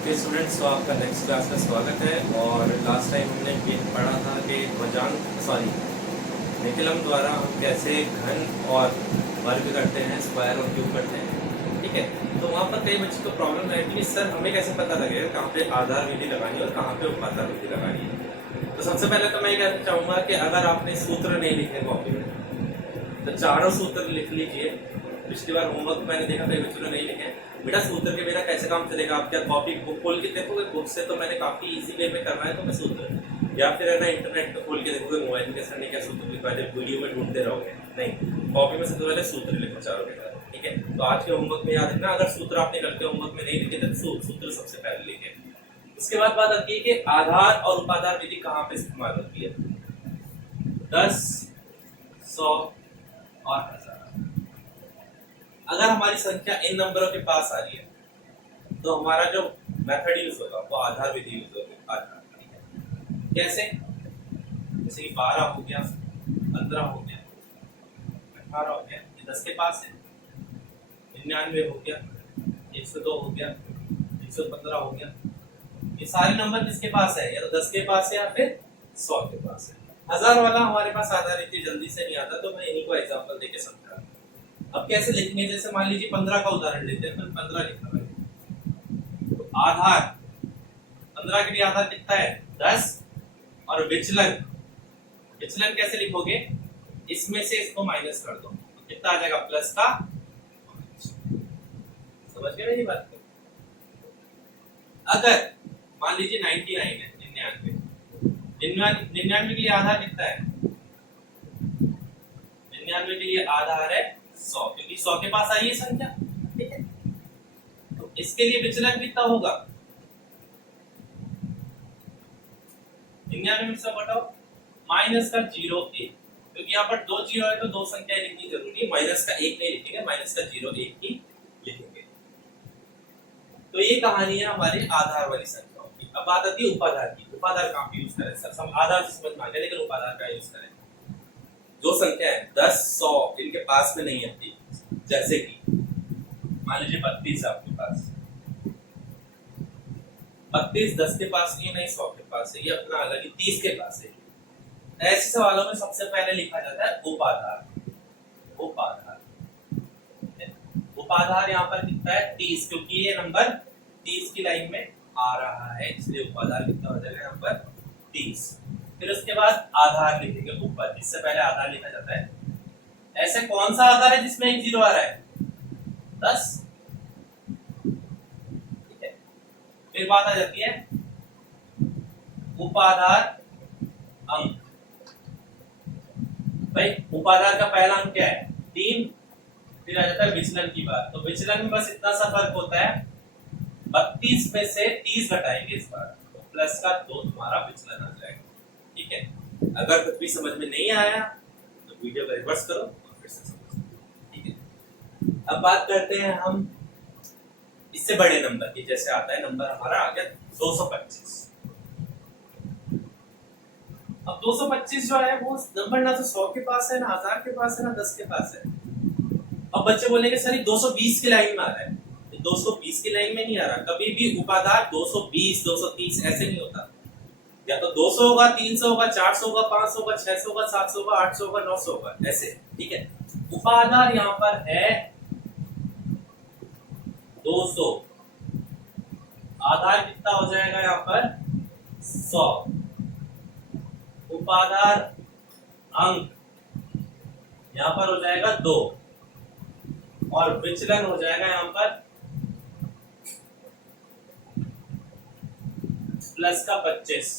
Okay students, तो आपका next class में स्वागत है। और लास्ट टाइम हमने ये पढ़ा था कि निकलम द्वारा हम कैसे घन और वर्ग करते हैं, स्क्वायर और क्यूब करते हैं। ठीक है, तो वहाँ पर कई बच्चों को प्रॉब्लम रहती है, सर हमें कैसे पता लगेगा कहाँ पे आधार विधि लगानी है और कहाँ पे उपाधार विधि लगानी है। तो सबसे पहले तो मैं ये कहना चाहूँगा कि अगर आपने सूत्र नहीं लिखे कॉपी में तो चारों सूत्र लिख लीजिए। पिछली बार होमवर्क मैंने देखा कई बच्चों ने नहीं लिखे। बेटा सूत्र के बिना कैसे काम चलेगा? आप क्या कॉपी बुक खोल के देखोगे? बुक से तो मैंने काफी इजी वे में करना है तो मैं सूत्र, या फिर है ना इंटरनेट पे खोल के देखोगे मोबाइल के सर ने क्या सूत्र लिखा है, वीडियो में ढूंढते रहोगे। नहीं, कॉपी में सबसे पहले सूत्र लिखो चारों के साथ। ठीक है, तो आज के होमवर्क में याद रखना, अगर सूत्र आपने कल के होमवर्क में नहीं लिखे तो सूत्र सबसे पहले लिखे। उसके बाद बात आती है कि आधार और उपाधार विधि कहाँ पे इस्तेमाल होती है। 10, 100 और 1000। अगर हमारी संख्या इन नंबरों के पास आ रही है तो हमारा जो मेथड यूज होगा वो आधार विधि यूज होगी। आधार कैसे? जैसे कि 12 हो गया, 15 हो गया, 18 हो गया, ये 10 के पास है। 99 हो गया, 102 हो गया, 115 हो गया। ये सारे नंबर किसके पास है? या तो 10 के पास है या फिर 100 के पास है। 1000 वाला हमारे पास आधार इतनी जल्दी से नहीं आता, तो मैं इन्हीं को एग्जांपल देके समझा। अब कैसे लिखेंगे? जैसे मान लीजिए 15 का उदाहरण लेते हैं, तो 15 लिखना है। तो आधार 15 के लिए आधार कितना है? 10। और विचलन कैसे लिखोगे? इसमें से इसको माइनस कर दो तो कितना आ जाएगा? प्लस का। समझ गए मेरी बात को? अगर मान लीजिए 99 है, 99 के लिए आधार कितना है? 99 के लिए आधार है 100, क्योंकि 100 के पास आई है संख्या। ठीक है, तो इसके लिए विचलन कितना होगा? 99 में से बताओ माइनस का 0 1, क्योंकि यहाँ पर 2 जीरो है तो दो संख्याएं लिखनी जरूरी है। माइनस का 1 नहीं लिखेंगे, माइनस का 0 1 ही लिखेंगे। तो ये कहानी है हमारी आधार वाली संख्याओं की। अब बात आती है उपाधार की। उपाधार कहाँ पे यूज करें? सर हम आधार से समझ में आ गया, लेकिन उपाधार का यूज करें जो संख्या है 10, 100 इनके पास में नहीं आती। जैसे कि मान लीजिए 32 आपके पास, 32 10 के पास नहीं, 100 के पास है, ये अपना अलग ही 30 के पास है। ऐसे सवालों में सबसे पहले लिखा जाता है उपाधार। उपाधार यहाँ पर कितना है? 30, क्योंकि ये नंबर 30 की लाइन में आ रहा है, इसलिए उपाधार कितना हो जाएगा? नंबर 30। फिर उसके बाद आधार लिखेंगे ऊपर, इससे पहले आधार लिखा जाता है। ऐसे कौन सा आधार है जिसमें एक 0 आ रहा है? 10। ठीक है, फिर बात आ जाती है उपाधार अंक। भाई उपाधार का पहला अंक क्या है? 3। फिर आ जाता है विचलन की बात। तो विचलन में बस इतना सा फर्क होता है, 32 में से 30 घटाएंगे इस बार, तो प्लस का 2 तुम्हारा विचलन आ जाएगा। ठीक है, अगर कुछ भी समझ में नहीं आया तो वीडियो को रिवर्स करो और फिर से समझो। ठीक है, अब बात करते हैं हम इससे बड़े नंबर की। जैसे आता है नंबर हमारा आ गया 225। अब 225 जो है वो नंबर ना तो 100 के पास है, ना 1000 के पास है, ना 10 के पास है। अब बच्चे बोलेंगे सर ये 220 की लाइन में आ रहा है। 220 की लाइन में नहीं आ रहा। कभी भी उपाधार 220 230 ऐसे नहीं होता। या तो 200 होगा, 300 होगा, 400 होगा, 500 होगा, 600 होगा, 700 होगा, 800 होगा, 900 होगा, ऐसे। ठीक है, उपाधार यहाँ पर है 200। आधार कितना हो जाएगा यहाँ पर? 100। उपाधार अंक यहाँ पर हो जाएगा 2 और विचलन हो जाएगा यहाँ पर प्लस का 25।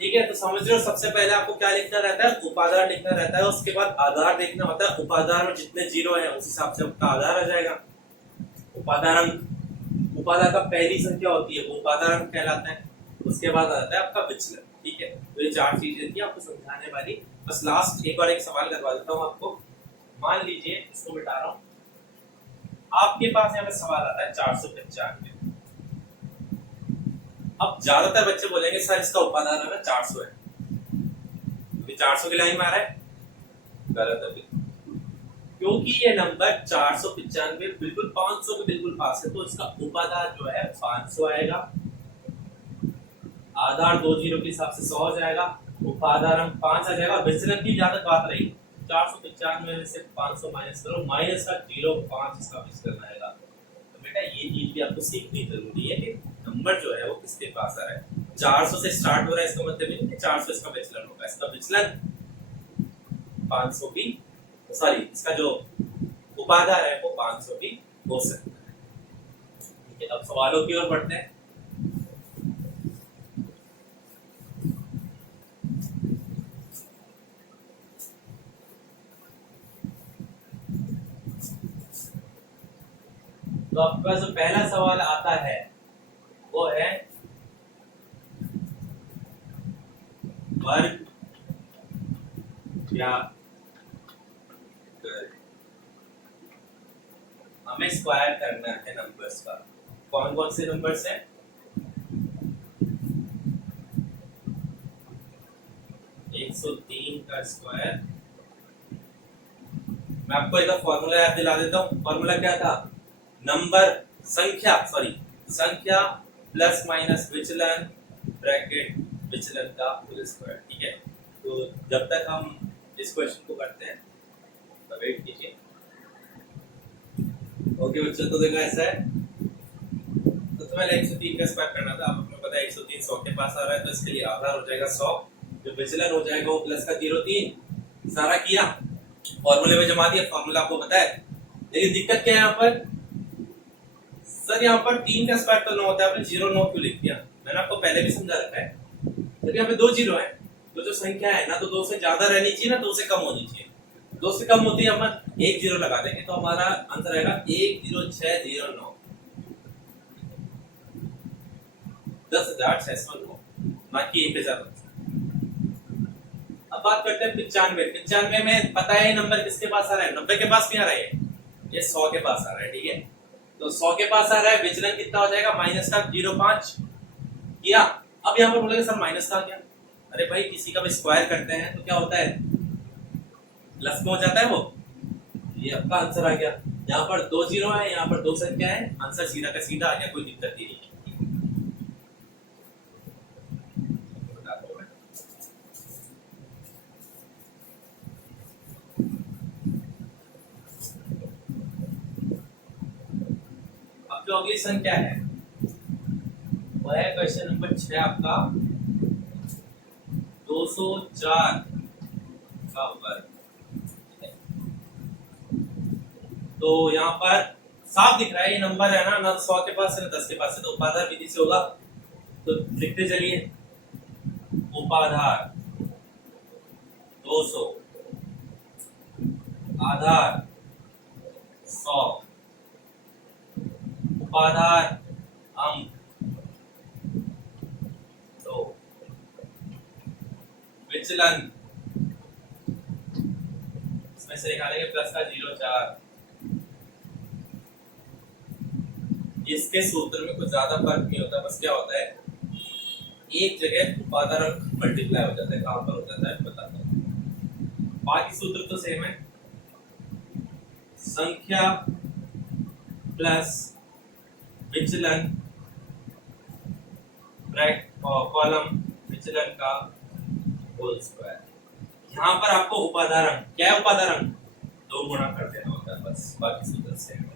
ठीक है, तो समझ रहे हो? सबसे पहले आपको क्या लिखना रहता है? उपाधार लिखना रहता है, उसके बाद आधार देखना होता है। उपाधार में जितने 0 है उस हिसाब से आपका आधार आ जाएगा। उपाधार अंक, उपाधार का पहली संख्या होती है वो उपाधार अंक कहलाता है। उसके बाद आता है आपका विचलन। ठीक है, तो ये 4 चीजें थी आपको समझाने वाली। बस लास्ट एक और एक सवाल करवा देता हूँ आपको। मान लीजिए इसको मिटा रहा हूँ, आपके पास यहाँ पे सवाल आता है 495। अब ज्यादातर बच्चे बोलेंगे सर इसका उपाधार है ना 400 है, 400 की लाइन में आ रहा है। गलत है, क्योंकि ये नंबर 495 बिल्कुल 500 के बिल्कुल पास है, तो इसका उपाधार जो है 500 आएगा, आधार 2 जीरो के हिसाब से 100 हो जाएगा, उपाधार हम 5 आ जाएगा। विचलन की ज्यादा बात रही, 495 में से 500 माइनस करो, माइनस का 0.5 इसका विचलन आएगा। तो बेटा ये चीज भी आपको सीखनी जरूरी है कि नंबर जो है वो किसके पास आ रहा है। 400 से स्टार्ट हो रहा है, इसका मतलब ये कि 400 इसका विचलन होगा, इसका विचलन 500 भी, सॉरी इसका जो उपाधार है वो 500 भी हो सकता है। ठीक है, अब सवालों की ओर बढ़ते हैं। तो आपके पास जो पहला सवाल आता है वो है वर्ग या हमें स्क्वायर करना है नंबर्स का। कौन कौन से नंबर्स हैं? एक 103 का स्क्वायर। मैं आपको एक फॉर्मूला याद दिला देता हूँ। फॉर्मूला क्या था? नंबर संख्या प्लस माइनस विचलन ब्रैकेट विचलन का होल स्क्वायर। ठीक है, तो जब तक हम इस क्वेश्चन को करते हैं तो वेट कीजिए। ओके बच्चों, तो देखो ऐसा है, तो तुम्हें 103 का स्क्वायर करना था। आपको पता है 103 100 के पास आ रहा है, तो इसके लिए आधार हो जाएगा 100, जो विचलन हो जाएगा वो प्लस का 03। सारा किया, फॉर्मूले में जमा दिया, फॉर्मूला आपको पता है। लेकिन दिक्कत क्या है यहाँ पर? सर यहाँ पर 3 का स्क्वायर तो 9 होता है, आपने 0 9 क्यों लिख दिया? मैंने आपको पहले भी समझा रखा है, जब यहाँ पे 2 जीरो है तो जो संख्या है ना तो 2 से ज्यादा रहनी चाहिए ना 2 से कम होनी चाहिए। 2 से कम होती है अपन 1 जीरो लगा देंगे, तो हमारा आंसर आएगा 10609, 10,609, ना कि 1000। अब बात करते हैं 95 में पता है नंबर किसके पास आ रहा है? 90 के पास नहीं आ रहा है, ये 100 के पास आ रहा है। ठीक है, तो 100 के पास आ रहा है, विचलन कितना हो जाएगा? माइनस का 0.5 किया। अब यहाँ पर बोलेंगे सर माइनस का क्या? अरे भाई किसी का भी स्क्वायर करते हैं तो क्या होता है? प्लस में हो जाता है वो। ये आपका आंसर आ गया। यहाँ पर 2 जीरो है, यहाँ पर 2 संख्या है, आंसर सीधा का सीधा आ गया, कोई दिक्कत ही नहीं है। अब जो अगली संख्या है वह है क्वेश्चन नंबर 6 आपका 204 का वर्ग। तो यहाँ पर साफ दिख रहा है ये नंबर है ना 100 के पास है ना 10 के पास है, तो उपाधार विधि से होगा। तो लिखते चलिए, उपाधार 200, आधार 100, उपाधार अंक 2, विचलन इसमें से निकालेंगे प्लस का 0.4। इसके सूत्र में कुछ ज्यादा फर्क नहीं होता, बस क्या होता है एक जगह उपाधार मल्टीप्लाई हो जाता है, कहां पर हो जाता है बताता हूं। बाकी सूत्र तो सेम है, संख्या प्लस विचलन ब्रैकेट कॉलम विचलन का होल स्क्वायर। यहाँ पर आपको उपाधार अंक क्या है? उपाधार अंक 2 गुणा कर देना होता है, बस बाकी सूत्र सेम है।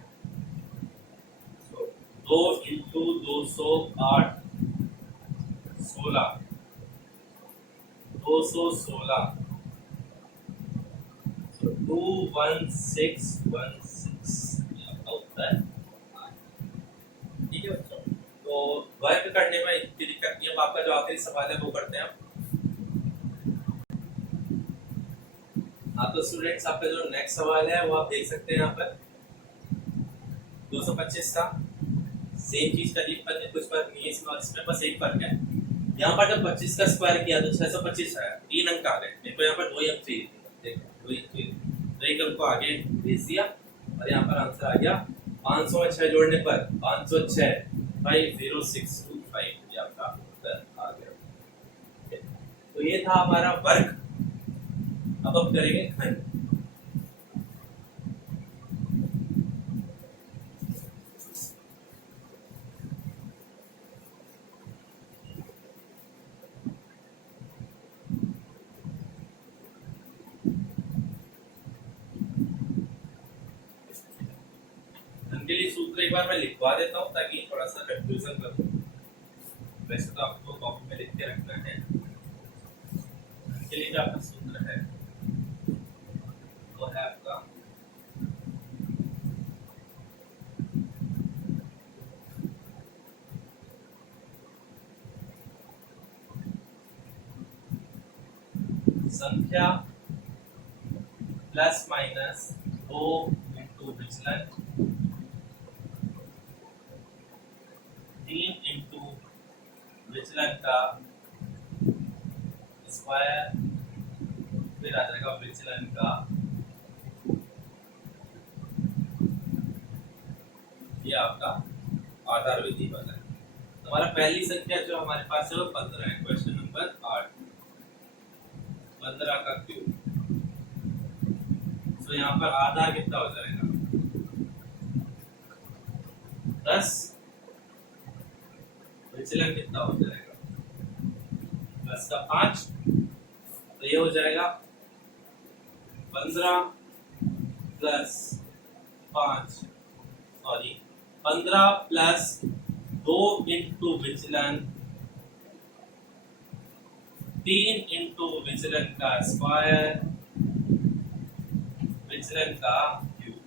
2 इंटू 208 16, 216 21616 उत्तर। ठीक है बच्चों, तो वर्ग करने में इतनी दिक्कत नहीं है। अब आपका जो आखिरी सवाल है वो करते हैं हम। हाँ तो स्टूडेंट्स, आपका जो नेक्स्ट सवाल है वो आप देख सकते हैं यहाँ पर 225 का सेम चीज का लिख पर कुछ फर्क नहीं है इसमें और इसमें, बस एक फर्क है। यहाँ पर जब 25 का स्क्वायर किया तो 625 आया, 3 अंक आ गए। देखो यहाँ पर 2 अंक चाहिए, देखो 2 अंक चाहिए, तो एक अंक को आगे भेज दिया और यहाँ पर आंसर आ गया 500 में 6 जोड़ने पर 506 50625, ये आपका उत्तर आ गया। तो ये था हमारा वर्ग। अब हम करेंगे घन। उनके लिए सूत्र एक बार मैं लिखवा देता हूँ ताकि थोड़ा सा कंफ्यूजन कर दूँ। वैसे तो आपको कॉपी में लिख के रखना है। इसके लिए जो आपका सूत्र है वो है आपका संख्या प्लस माइनस 2 इंटू विचलन 3 इंटू विचलन का स्क्वायर फिर आ जाएगा विचलन का, ये आपका आधार विधि वाला है। हमारा पहली संख्या जो हमारे पास है वो 15 है। क्वेश्चन नंबर 8, 15 का क्यूब। तो यहाँ पर आधार कितना हो जाएगा 10, विचलन कितना हो जाएगा 10 का 5, तो ये हो जाएगा 15 प्लस 5 सॉरी 15 प्लस 2 इंटू विचलन 3 इंटू विचलन का स्क्वायर विचलन का क्यूब।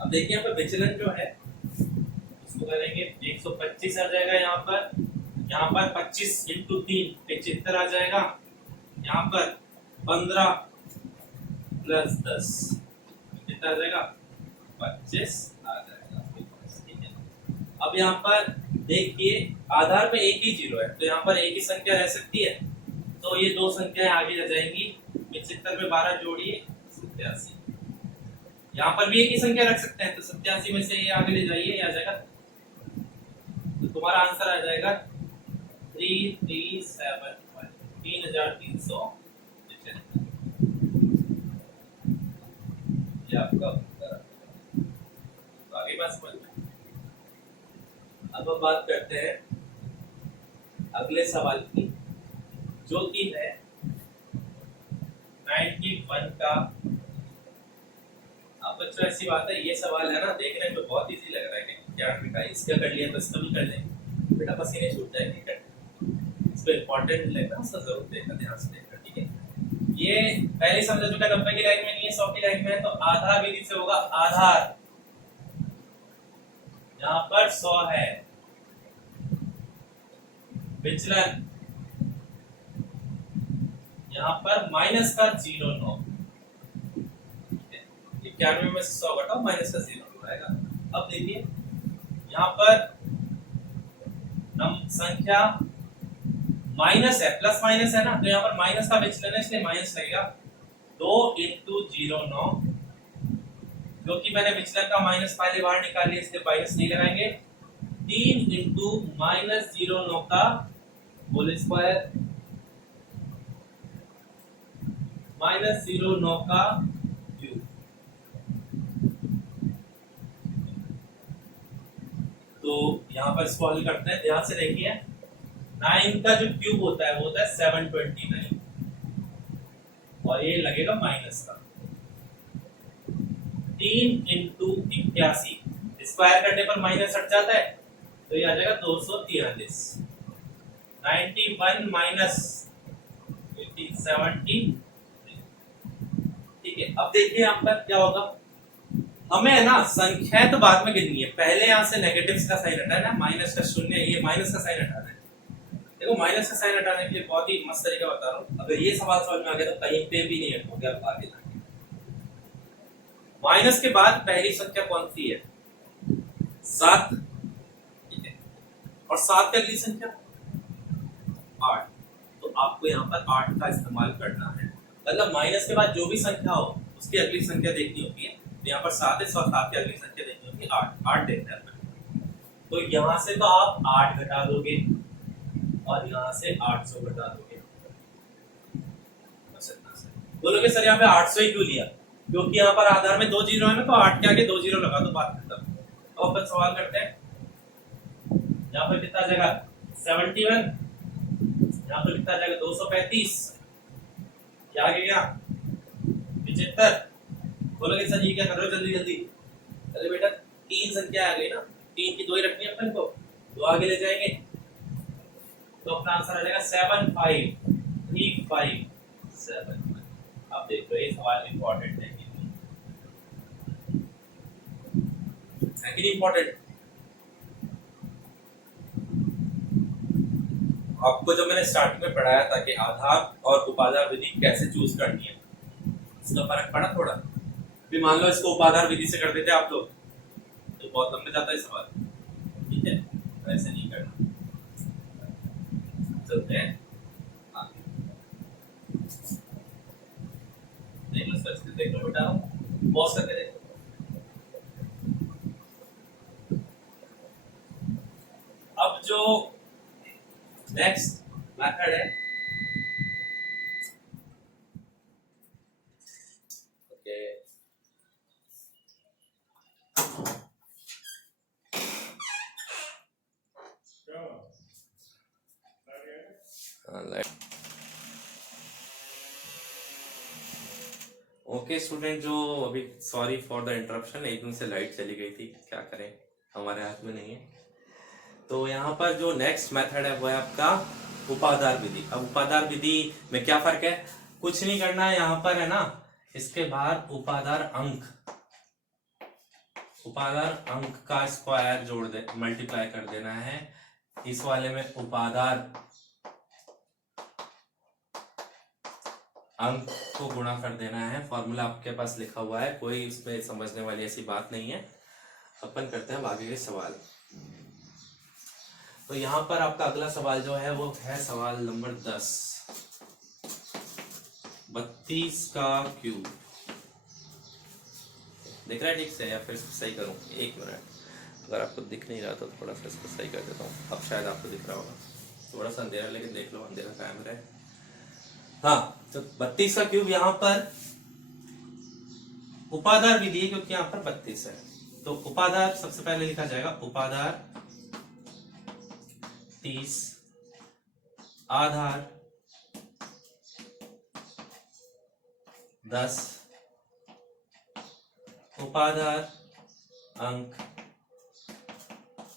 अब देखिए यहाँ पर विचलन जो है उसको करेंगे 125 आ जाएगा यहाँ पर 25 इंटू 3 75 आ जाएगा। यहाँ पर 15 प्लस 10 कितना आ जाएगा 25 आ जाएगा। ठीक है, अब यहाँ पर देखिए आधार में एक ही जीरो है तो यहाँ पर एक ही संख्या रह सकती है, तो ये दो संख्याएं आगे रह जाएंगी। 75 में 12 जोड़िए 87। यहाँ पर भी एक ही संख्या रख सकते हैं तो 87 में से ये आगे ले जाइए, ये आ जाएगा, तो तुम्हारा आंसर आ जाएगा 3375। ये आपका उत्तर। तो आगे बात समझ में। अब हम बात करते हैं अगले सवाल की, जो कि है 91 का। अब बच्चों ऐसी बात है, ये सवाल है ना देखने में बहुत इजी लग रहा है कि क्या बेटा इसका कर लिया तो इसका भी कर लेंगे, बेटा पसीने छूट जाएंगे। इसको इम्पोर्टेंट लेना, उसका जरूर देखना, ध्यान से देखना। ठीक है, ये पहले समझो बेटा 90 की लाइन में नहीं है 100 की लाइन में है, तो आधार विधि से होगा। आधार यहाँ पर 100 है, विचलन यहाँ पर माइनस का 0.9, 91 में से 100 घटाओ माइनस का 0.9 आएगा। अब देखिए यहाँ पर संख्या माइनस है, प्लस माइनस है ना, तो यहाँ पर माइनस का विचलन है इसलिए माइनस लगेगा। 2 इंटू 0.9, जो कि मैंने विचलन का माइनस पहले बाहर निकाल लिया इसलिए माइनस नहीं लगाएंगे। 3 इंटू माइनस 0.9 का होल स्क्वायर माइनस 0.9 का क्यूब। तो यहाँ पर इसको हल करते हैं, ध्यान से देखिए। 9 का जो क्यूब होता है वो होता है 729 और ये लगेगा माइनस का। 3 इंटू 81, स्क्वायर करने पर माइनस हट जाता है तो ये आ जाएगा 243। 91 माइनस 70। ठीक है, अब देखिए यहाँ पर क्या होगा, हमें है ना संख्याएं तो बाद में गिननी है, पहले यहाँ से नेगेटिव्स का साइन हटाना है, माइनस का शून्य, ये माइनस का साइन हटाना है। देखो माइनस का साइन हटाने के लिए बहुत ही मस्त तरीका बता रहा हूँ। अगर ये सवाल समझ में आ गया तो कहीं पे भी नहीं हटोगे आप आगे जाके। माइनस के बाद पहली संख्या कौन सी है 7, ठीक है, और 7 की अगली संख्या 8, तो आपको यहाँ पर 8 का इस्तेमाल करना है। मतलब माइनस के बाद जो भी संख्या हो उसकी अगली संख्या देखनी होती है, तो यहाँ पर 7 है, 7 की अगली संख्या देखनी होती है 8 देखते हैं। तो यहाँ से तो आप 8 घटा दोगे और यहाँ से 800 घटा दोगे। बोलोगे सर यहाँ पे 800 ही क्यों लिया, क्योंकि यहाँ पर आधार में 2 जीरो है ना, तो 8 के आगे 2 जीरो लगा दो, बात खत्म। अब अपन सवाल करते हैं, यहाँ पर कितना आ जाएगा 71, यहाँ पर कितना आ जाएगा 235, आगे गया 75, बोलोगे सर ये क्या कर रहे हो जल्दी जल्दी। अरे बेटा 3 संख्या आ गई ना, 3 की 2 ही रखनी है अपन को, तो आगे ले जाएंगे तो अपना आंसर आ जाएगा 75357। अब देखो ये सवाल इंपॉर्टेंट है कि नहीं इंपॉर्टेंट। आपको जब मैंने स्टार्टिंग में पढ़ाया था कि आधार और उपाधार विधि कैसे चूज करनी है, इसका फर्क पड़ा थोड़ा। भी मान लो इसको उपाधार विधि से कर देते आप लोग तो बहुत लंबे जाता है सवाल, ठीक है, ऐसे नहीं करना। चलते हैं देख लो सर, देख लो बेटा, पॉज करके देखो। अब जो नेक्स्ट मेथड है, ओके ओके स्टूडेंट, जो अभी सॉरी फॉर द इंटरप्शन, एकदम से लाइट चली गई थी, क्या करें हमारे हाथ में नहीं है। तो यहाँ पर जो नेक्स्ट मेथड है वो है आपका उपाधार विधि। अब उपाधार विधि में क्या फर्क है, कुछ नहीं करना है, यहाँ पर है ना इसके बाहर उपाधार अंक का स्क्वायर जोड़ दे, मल्टीप्लाई कर देना है। इस वाले में उपाधार अंक को गुणा कर देना है। फॉर्मूला आपके पास लिखा हुआ है, कोई उसमें समझने वाली ऐसी बात नहीं है। अपन करते हैं आगे के सवाल। तो यहाँ पर आपका अगला सवाल जो है वो है सवाल नंबर 10, 32 का क्यूब। दिख रहा है ठीक से या फिर इसको सही करूं? एक मिनट, अगर आपको दिख नहीं रहा तो थोड़ा सा इसको सही कर देता हूँ। अब शायद आपको दिख रहा होगा, थोड़ा सा अंधेरा, लेकिन देख लो अंधेरा कैमरा है। हाँ, तो 32 का क्यूब यहाँ पर उपाधार विधि है क्योंकि यहाँ पर 32 है। तो उपाधार सबसे पहले लिखा जाएगा उपाधार 30, आधार 10, उपाधार अंक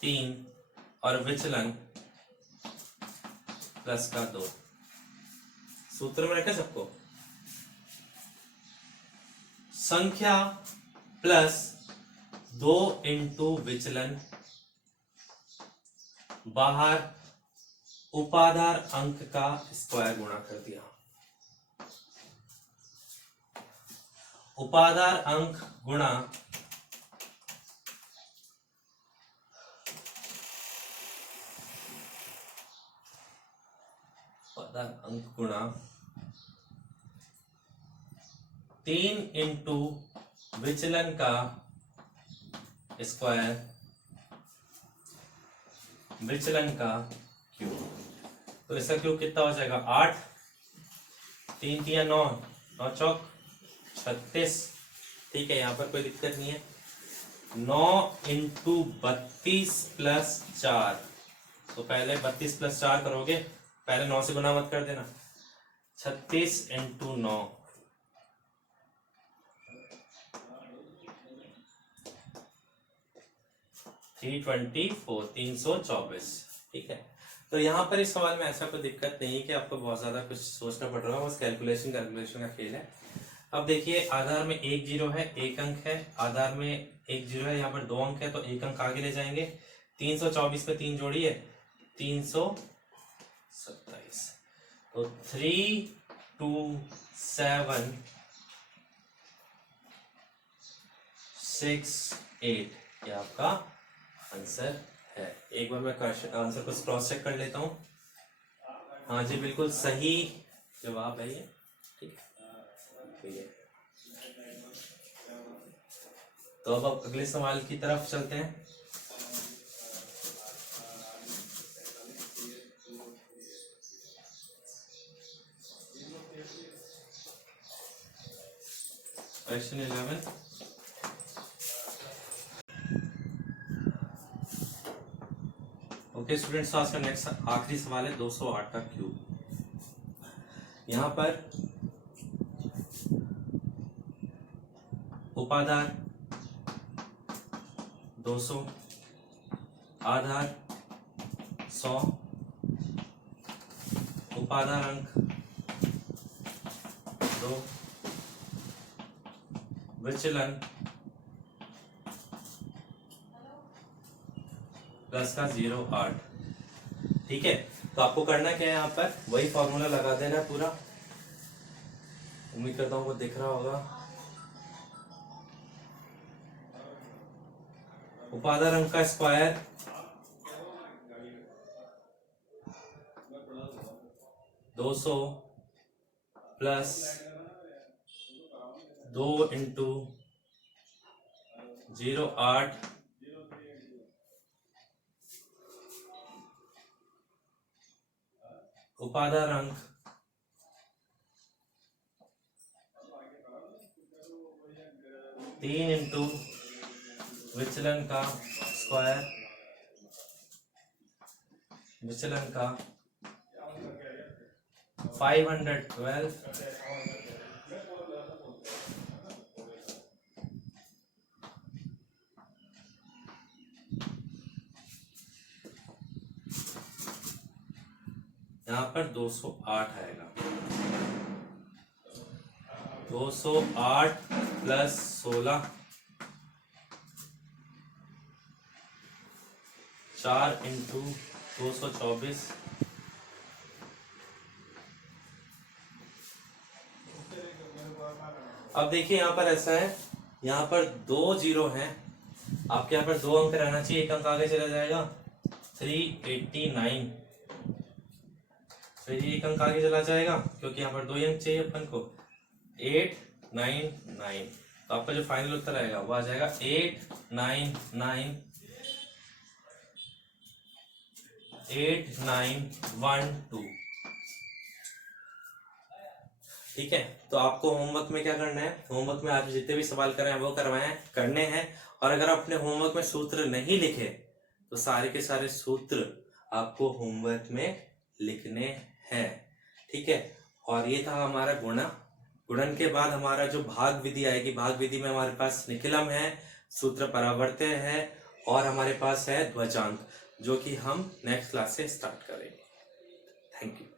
3 और विचलन प्लस का 2। सूत्र में रखा सबको, संख्या प्लस 2 इंटू विचलन, बाहर उपाधार अंक का स्क्वायर गुणा कर दिया। उपाधार अंक गुणा उपाधार अंक गुणा 3 इंटू विचलन का स्क्वायर, विचलन का क्यूब। तो इसका क्यूब कितना हो जाएगा 8, 3 3 9, 9 चौक 36। ठीक है, यहाँ पर कोई दिक्कत नहीं है। 9 इंटू 32 प्लस 4, तो पहले 32 प्लस 4 करोगे, पहले 9 से गुना मत कर देना। 36 इंटू 9, 324। ठीक है, तो यहाँ पर इस सवाल में ऐसा कोई दिक्कत नहीं है कि आपको बहुत ज्यादा कुछ सोचना पड़ रहा है, बस कैलकुलेशन का खेल है। अब देखिए, आधार में 1 0 है, 1 अंक है, आधार में 1 0 है, यहाँ पर 2 अंक है, तो 1 अंक आगे ले जाएंगे। 324 पे 3 जोड़िए, 327। तो 3 2 7 6 8 ये आपका आंसर है। एक बार मैं आंसर को क्रॉस चेक कर लेता हूँ। हाँ जी, बिल्कुल सही जवाब है ये। ठीक है, तो अब अगले सवाल की तरफ चलते हैं। क्वेश्चन 11, ओके स्टूडेंट्स, आज का नेक्स्ट आखिरी सवाल है 208 का क्यूब। यहाँ पर उपाधार 200, आधार 100, उपाधार अंक 2, विचलन प्लस का 0.8। ठीक है, तो आपको करना क्या है, यहाँ पर वही फॉर्मूला लगा देना पूरा। उम्मीद करता हूँ वो दिख रहा होगा। उपाधार अंक का स्क्वायर 200 प्लस 2 इंटू 0.8 उपाधार अंक 3 इंटू विचलन का स्क्वायर, विचलन का 512। यहाँ पर 208 आएगा। 208 प्लस 16, 4 इंटू 224, अब देखिए यहाँ पर ऐसा है, यहाँ पर 2 जीरो हैं, आपके यहाँ पर 2 अंक रहना चाहिए, एक अंक आगे चला जाएगा 389, फिर ये एक अंक आगे चला जाएगा क्योंकि यहाँ पर 2 अंक चाहिए अपन को 899। तो आपका जो फाइनल उत्तर आएगा वो आ जाएगा 8912। ठीक है, तो आपको होमवर्क में क्या करना है, होमवर्क में आप जितने भी सवाल कर रहे हैं वो करने हैं। और अगर आपने होमवर्क में सूत्र नहीं लिखे तो सारे के सारे सूत्र आपको होमवर्क में लिखने हैं। ठीक है, और ये था हमारा गुणा। गुणन के बाद हमारा जो भाग विधि आएगी, भाग विधि में हमारे पास निखिलम है, सूत्र परावर्त्य है और हमारे पास है ध्वजांक, जो कि हम नेक्स्ट क्लास से स्टार्ट करेंगे। Thank you.